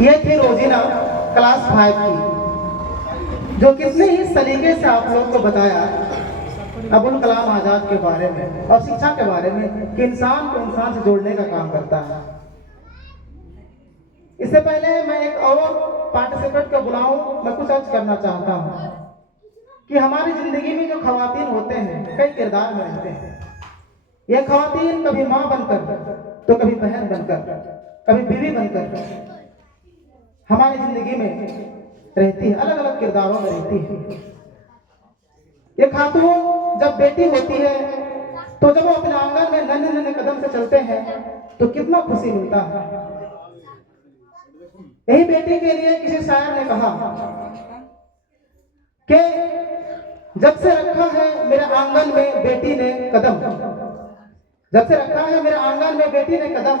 ये थी रोजीना क्लास 5 की, जो कितने ही सलीके से आप लोग को बताया अबुल कलाम आजाद के बारे में और शिक्षा के बारे में कि इंसान को इंसान से जोड़ने का काम करता है। इससे पहले मैं एक और पार्टिसिपेंट को बुलाऊं, मैं कुछ अर्ज करना चाहता हूं कि हमारी जिंदगी में जो खवातीन होते हैं कई किरदार में रहते हैं। ये खवातीन कभी माँ बनकर तो कभी बहन बनकर कभी बीवी बनकर हमारी जिंदगी में रहती है, अलग अलग किरदारों में रहती है। ये खातून जब बेटी होती है तो जब वो अपने आंगन में नन्हे नन्हे कदम से चलते हैं तो कितना खुशी मिलता है। यही बेटी के लिए किसी शायर ने कहा कि जब से रखा है मेरे आंगन में बेटी ने कदम, जब से रखा है मेरे आंगन में बेटी ने कदम,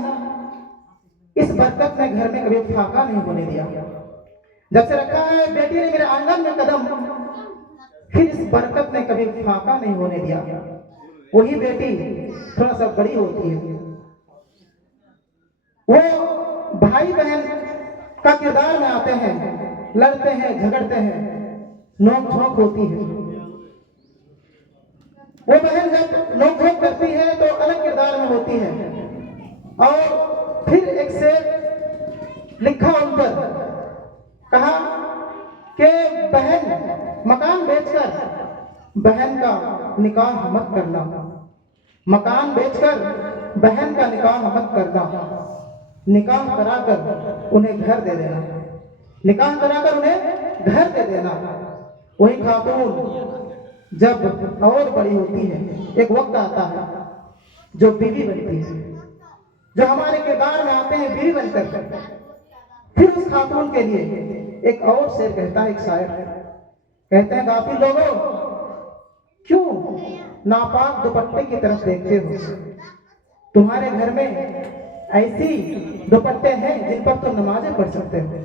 इस बरकत ने घर में कभी फाका नहीं होने दिया। जब से रखा है बेटी ने मेरे आंगन में कदम, फिर इस बरकत ने कभी फाका नहीं होने दिया। वही बेटी थोड़ा सा बड़ी होती है, वो भाई बहन का किरदार में आते हैं, लड़ते हैं, झगड़ते हैं, नोक झोंक होती है। वो बहन जब नोक झोंक करती है तो अलग किरदार में होती है। और फिर एक शेर लिखा उन पर, कहा कि बहन मकान बेचकर बहन का निकाह मत करना, मकान बेचकर बहन का निकाह मत करना, निकाह कराकर उन्हें घर दे देना, निकाह कराकर उन्हें घर दे देना। वही खातून जब और बड़ी होती है, एक वक्त आता है जो बीवी बनती है, जो हमारे किरदार में आते हैं बीवी बनकर। फिर उस खातून के लिए एक और शेर कहता है एक शायर, कहते हैं गाफिल लोगों क्यों नापाक दुपट्टे की तरफ देखते हो, तुम्हारे घर में ऐसी दुपट्टे हैं जिन पर तुम नमाजें पढ़ सकते हो।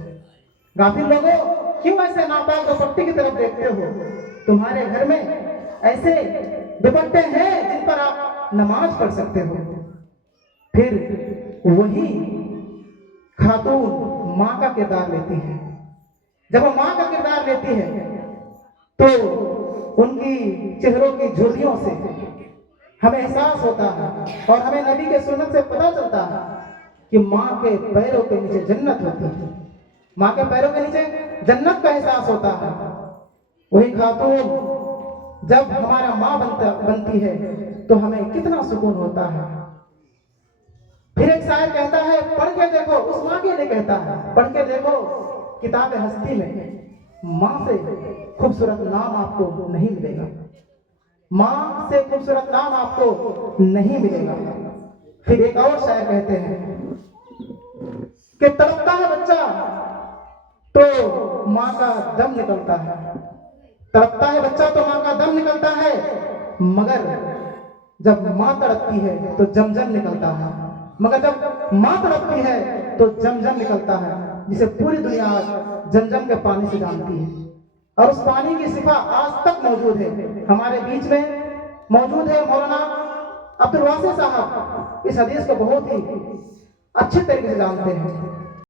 गाफिल लोगों क्यों ऐसे नापाक दुपट्टे की तरफ देखते हो, तुम्हारे घर में ऐसे दुपट्टे हैं जिन पर आप नमाज पढ़ सकते हो। फिर वही खातून माँ का किरदार लेती है। जब वो माँ का किरदार लेती है तो उनकी चेहरों की झुर्रियों से हमें एहसास होता है और हमें नबी के सुन्नत से पता चलता है कि माँ के पैरों के नीचे जन्नत होती है, माँ के पैरों के नीचे जन्नत का एहसास होता है। वही खातून जब हमारा माँ बनती है तो हमें कितना सुकून होता है। फिर एक शायर कहता है, पढ़ के देखो, उस माँ के लिए कहता है, पढ़ के देखो किताब हस्ती में माँ से खूबसूरत नाम आपको नहीं मिलेगा, माँ से खूबसूरत नाम आपको नहीं मिलेगा। फिर एक और शायर कहते हैं कि तड़पता है बच्चा तो माँ का दम निकलता है, तड़पता है बच्चा तो माँ का दम निकलता है, मगर जब माँ तड़पती है तो जमजम निकलता है, मगर जब माँ तड़पती है तो जमजम निकलता है, जिसे पूरी दुनिया जमजम के पानी से जानती है। और उस पानी की सिफा आज तक मौजूद है, हमारे बीच में मौजूद है। मौलाना अब्दुल वासिफ साहब इस हदीस को बहुत ही अच्छे तरीके से जानते हैं।